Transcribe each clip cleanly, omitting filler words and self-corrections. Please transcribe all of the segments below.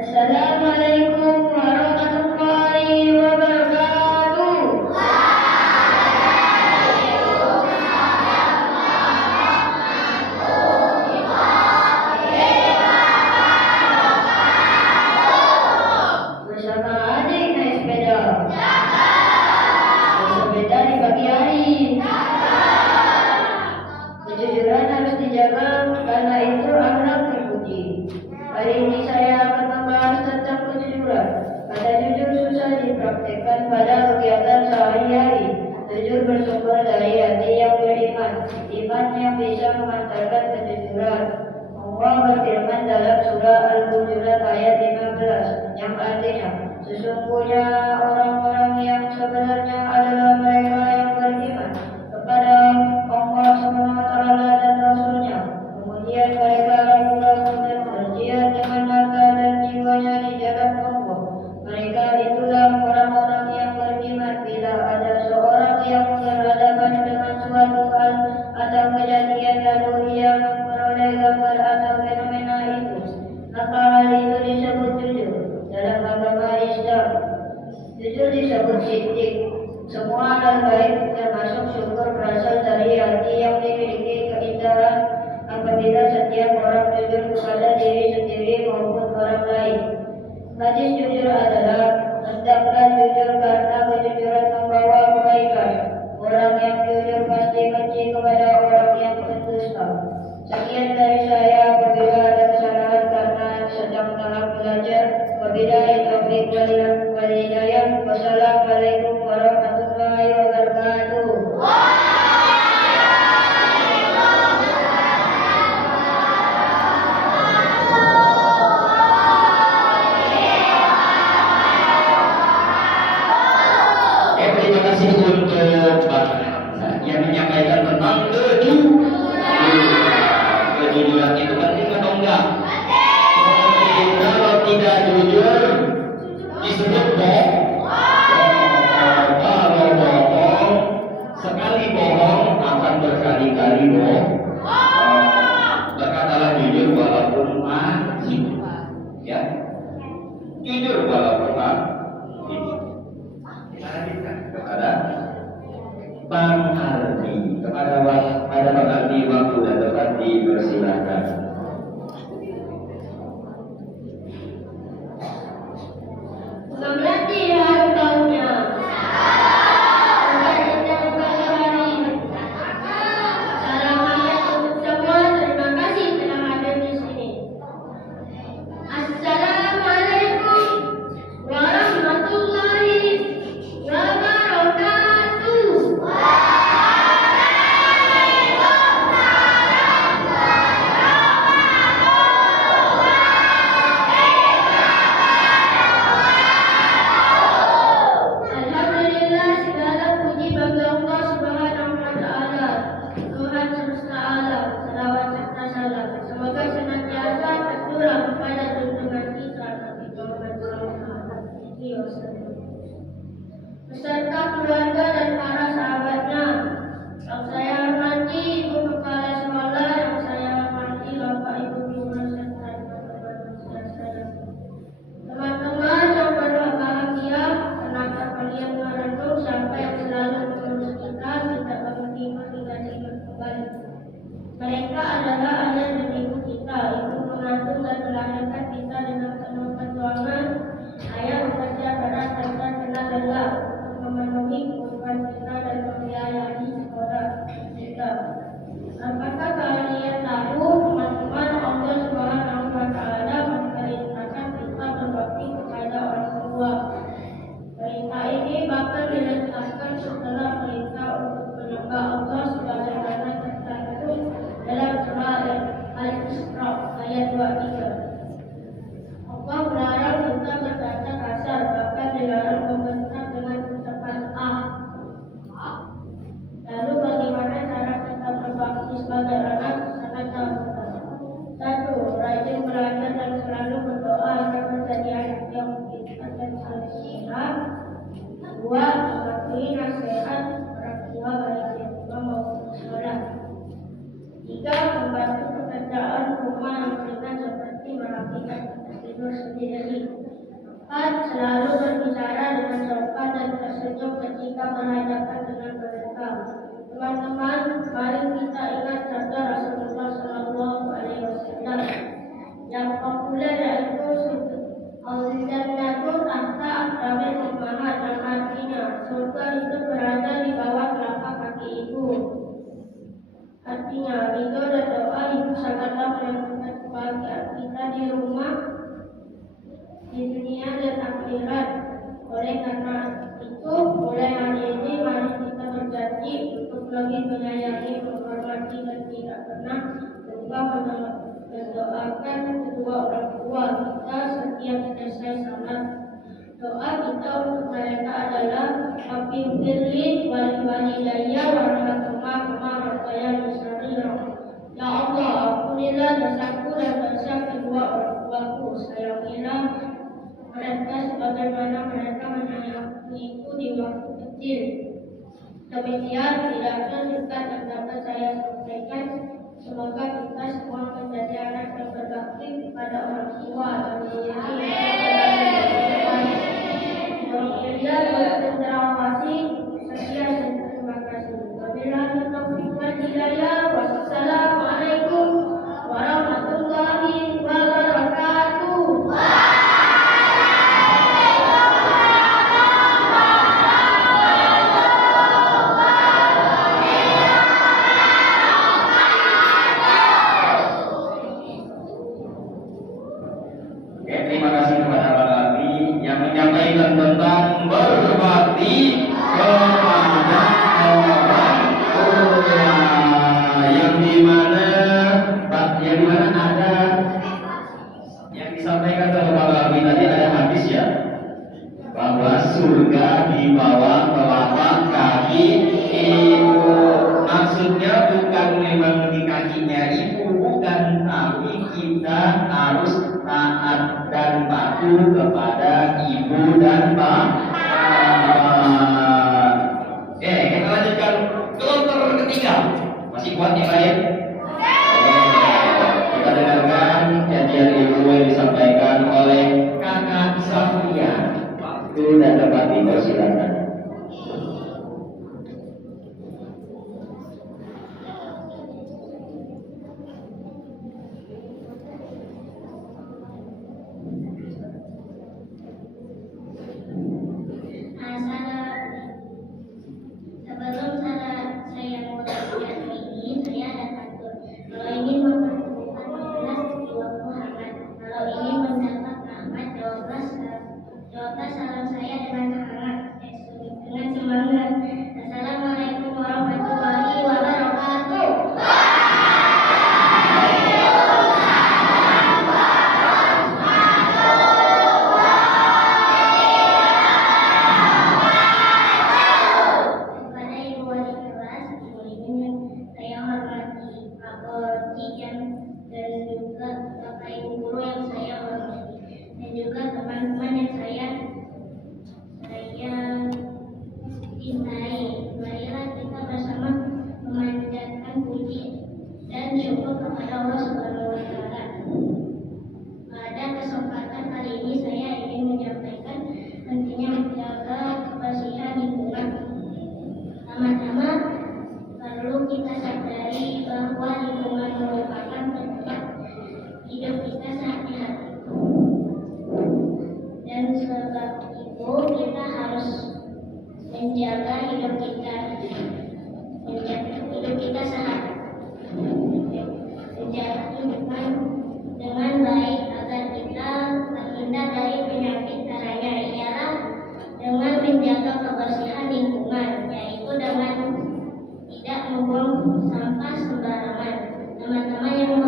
Assalamualaikum warahmatullahi wabarakatuh. Bersama adik naik sepeda. Bersepeda di pagi hari. Kejujuran harus dijaga karena itu akhlak terpuji. Hari ini saya akan membahas tentang kejujuran. Kata jujur susah dipraktekkan pada kegiatan sehari-hari. Jujur bersumber dari hati yang beriman, iman yang bisa mengantarkan kejujuran. Allah berfirman dalam surah Al-Hujurat ayat 15 yang artinya, sesungguhnya orang-orang yang sebenarnya adalah mereka yang beriman kepada Allah SWT dan Rasulnya. Kemudian mereka ragu-ragu dan berjihad dengan harta dan jiwanya di jalan Allah. Mereka itulah orang-orang yang beriman bila ada seorang yang berhadapan dengan suatu hal atau kejadian lalu ia memperoleh gambar atau fenomena itu, maka hal itu disebut jujur dalam agama Islam. Jujur disebut siddiq. Semua hal baik termasuk syukur berasal dari hati yang dimiliki keindahan apabila setiap orang jujur kepada diri sendiri maupun orang lain. Hadis jujur adalah hendaklah jujur karena kejujuran membawa kebaikan. Orang yang jujur pasti benci kepada orang yang berdusta. Sekian dari saya. Apabila ada kesalahan karena sedang tahap belajar, wabillahi taufiq wal hidayah. Wassalamualaikum warahmatullahi wabarakatuh. Terima kasih untuk Pak yang menyampaikan tentang kejujuran itu penting atau enggak? Kalau tidak jujur disebut bohong. Kalau bohong sekali bohong akan berkali-kali bohong. Berkatalah jujur walaupun mati, ya. Jujur walaupun mati. Kepada Bang Ardi, kepada Bang Ardi waktu dan tempat dipersilakan. Selamat hari tahunnya. Selamat indah pagi hari. Salam hangat untuk semua. Terima kasih telah hadir di sini. Assalamualaikum warahmatullahi wabarakatuh. Artinya ridho dan doa itu sangatlah menentukan kebahagiaan kita di rumah, di dunia dan akhirat. Oleh karena itu, mulai hari ini mari kita berjanji untuk lebih menyayangi, menghormati dan tidak pernah lupa mendoakan kedua orang tua kita setiap selesai salat. Doa kita untuk mereka adalah Rabbighfirli wa liwalidayya warhamhuma kama rabbayani shaghira. Ya Allah, ampunilah dosaku dan dosa kedua orang tuaku. Sayangilah mereka sebagaimana mereka menyayangiku di waktu kecil. Demikian tidaknya singkat yang dapat saya sampaikan. Semoga kita semua menjadi anak yang berbakti kepada orang tua dan bercendrawasih. Sekian dan terima kasih. Wabillahi taufiq wal hidayah. Wassalamualaikum warahmatullahi wabarakatuh. Oke, terima kasih kepada Pak Latri yang menyampaikan tentang berbakti kepada orang tua, yang dimana ada yang disampaikan oleh Pak Latri tadi ada hadis ya, bahwa surga di bawah telapak kaki ibu. Maksudnya bukan memang di kakinya ibu, bukan, tapi kita harus taat dan patuh kepada ibu dan bapak. Oke, kita lanjutkan kloter ketiga. Masih kuat yang lain? Kita dengarkan janjian ibu yang disampaikan oleh kakak Safia. Waktu dan tempat dipersilakan. Sebelum saya mulai ini, saya ada pantun. Kalau ingin mempertemukan jelas di waktu hangat, kalau ingin mendapat rahmat, jawablah salam saya dengan hangat, dengan semangat. Assalamualaikum warahmatullahi wabarakatuh. Teman-teman yang saya cintai, marilah kita bersama memanjatkan puji dan syukur kepada Allah Subhanahu wa Ta'ala. Pada kesempatan kali ini saya ingin menyampaikan pentingnya menjaga kebersihan lingkungan. Pertama-tama perlu kita sadari bahwa lingkungan merupakan tempat hidup kita sehari-hari. Dan sebab itu kita harus menjaga hidup kita sehat, menjaga lingkungan dengan baik agar kita terhindar dari penyakit. Caranya ialah dengan menjaga kebersihan lingkungan, yaitu dengan tidak membuang sampah sembarangan. Teman-teman yang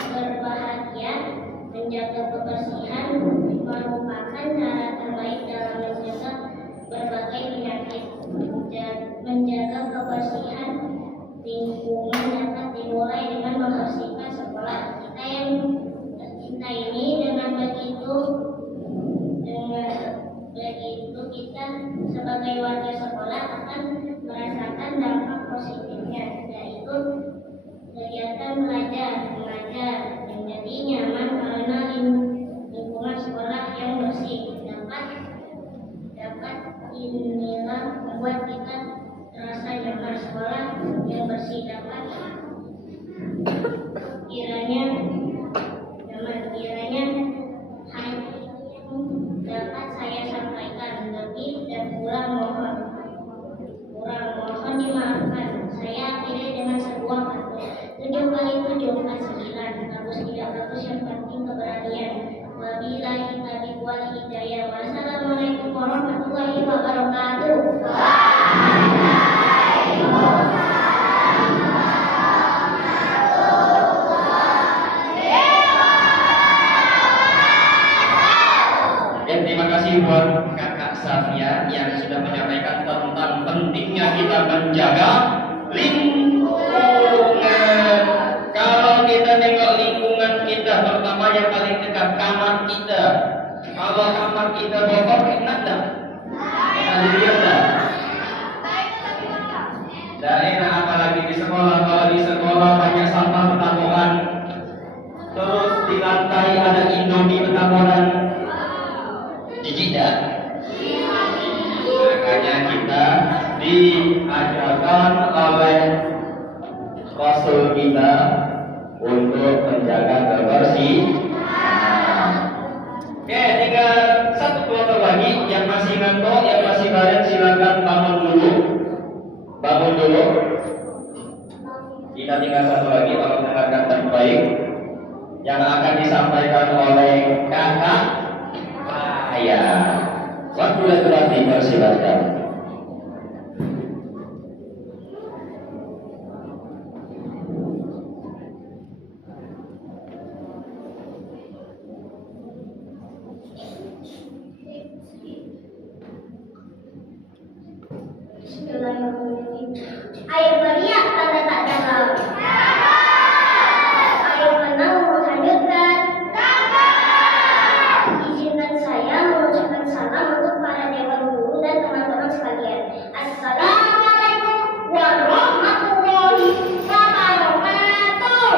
berbahagia, menjaga kebersihan merupakan cara terbaik dalam mencegah berbagai penyakit. Menjaga kebersihan lingkungan dapat dimulai dengan membersihkan sekolah kita yang tercinta ini. Dengan begitu kita sebagai warga sekolah akan merasakan dampak positifnya, yaitu kegiatan mengajar menjadi nyaman karena lingkungan sekolah yang bersih. Dapat inilah membuat kita terasa nyaman. Sekolah yang bersih dapat kiranya dapat saya sampaikan. Lebih dan kurang mohon dimaafkan. Saya akhiri dengan sebuah pantun. Tidak enak apalagi di sekolah. Kalau di sekolah banyak sampah bertampungan. Terus di lantai ada Indomie bertampungan. Jijik dah. Makanya kita diajarkan oleh Rasul kita untuk menjaga kebersihan. Oke, tinggal satu kelompok lagi yang masih ngantuk, yang masih balik silakan bangun dulu. Bangun dulu. Kita tinggal satu lagi, tolong dengarkan baik-baik yang akan disampaikan oleh kakak saya. Waktu lagi dipersilakan. Air meriah pada tak dalam. Air menang menghanyutkan. Izinkan saya mengucapkan salam untuk para dewan guru dan teman-teman sekalian. Assalamualaikum warahmatullahi wabarakatuh.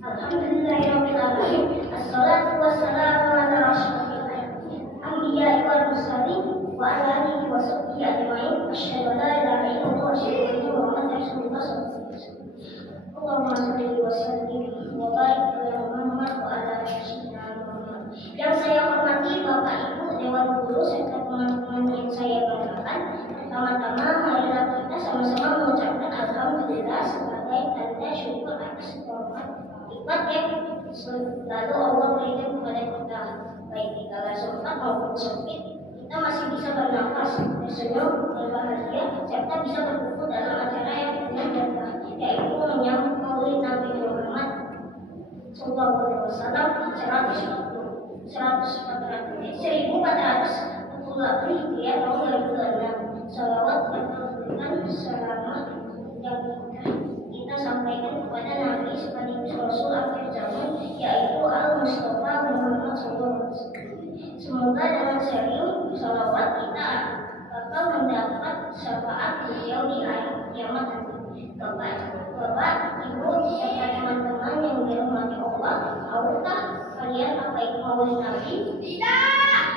Alhamdulillahirrahmanirrahim. Assalatu wassalamu ala rasulillah anbiya'i wal mursalin wa ala alihi wa sahbihi ajma'in. Asyhadu an la ilaha illallah wa asyhadu anna Muhammadar Rasulullah sallallahu alaihi wasallam. Allahumma shalli wa sallim wa barik ala Muhammad wa ala ali sayyidina Muhammad. Yang saya hormati Bapak Ibu Dewan Guru serta teman-teman yang saya banggakan. Pertama-tama marilah kita sama-sama mengucapkan alhamdulillah sebagai tanda syukur atas nikmat yang selalu Allah berikan kepada kita, baik di kala suka maupun sempit. Kita masih bisa bernafas, tersenyum, berbahagia, serta bisa berkumpul dalam acara yang penuh berkah, yaitu menyambut Maulid Nabi Muhammad Sallallahu Alaihi Wasallam 1448 Hijriah tahun 2026. Salawat dan selama yang kita sampaikan kepada Nabi sekaligus Rasul akhir zaman, yaitu Al-Mustafa Muhammad SAW. Semoga dengan sering salawat kita bakal mendapat syafaat beliau di hari kiamat nanti. Bapak, Ibu, serta teman-teman yang dirahmati Allah, tahukah kalian apa itu Maulid Nabi? Tidak.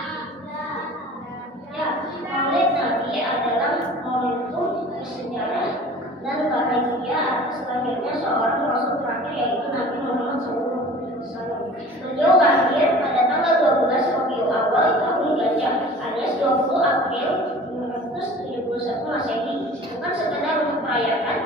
Ya, Maulid Nabi adalah momentum bersejarah dan bahagia atas lahirnya seorang Rasul terakhir, yaitu Nabi Muhammad SAW. Beliau lahir pada tanggal 12 Rabiul Awal tahun Gajah alias 20 April 1971 Masehi. Bukan sekedar untuk merayakan,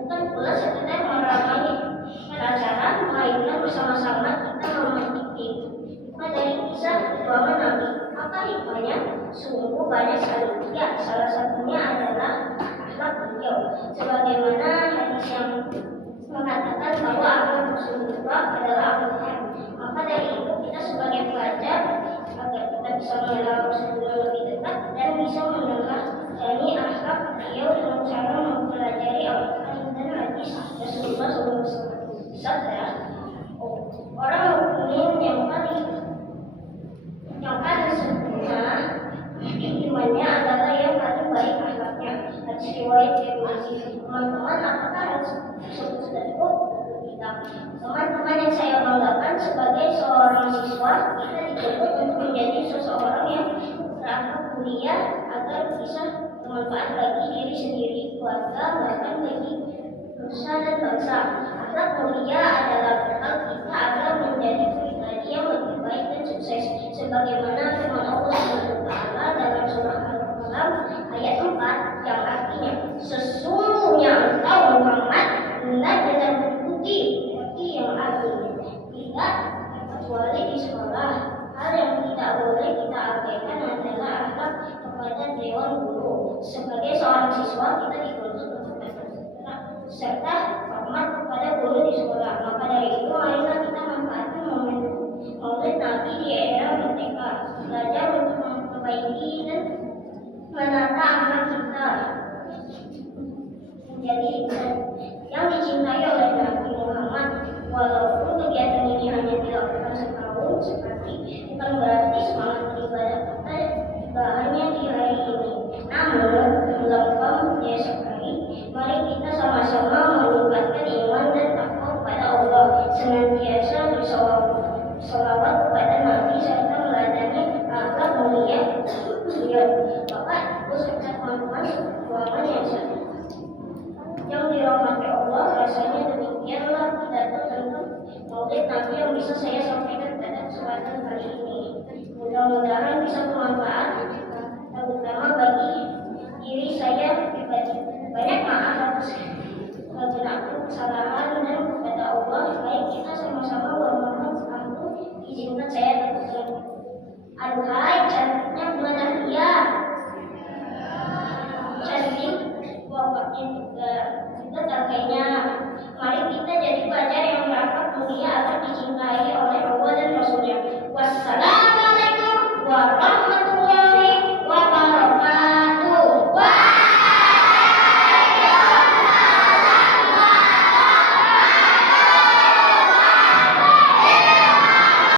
bukan pula sekedar meramai acara melainkan bersama-sama kita memetik hikmah dari kisah perjuangan Nabi. Apa hikmahnya? Sungguh banyak sekali. Ya, salah satunya adalah akhlak beliau. Sebagaimana hadis yang mengatakan bahwa akhlak Rasulullah adalah akhlak. Maka dari itu kita sebagai pelajar agar kita bisa mengenal Rasulullah lebih dekat dan bisa menelani akhlak beliau dengan cara mempelajari Al-Quran dan hadis Rasulullah SAW. Sabda, orang mukmin yang paling sempurna imannya adalah yang paling baik akhlaknya. Hadis riwayat Tirmidzi. Teman-teman, apakah hal tersebut sudah cukup? Tidak. Teman-teman yang saya banggakan, sebagai seorang siswa, kita dituntut untuk menjadi seseorang yang berakhlak mulia agar bisa bermanfaat bagi diri sendiri, keluarga, bahkan bagi nusa dan bangsa.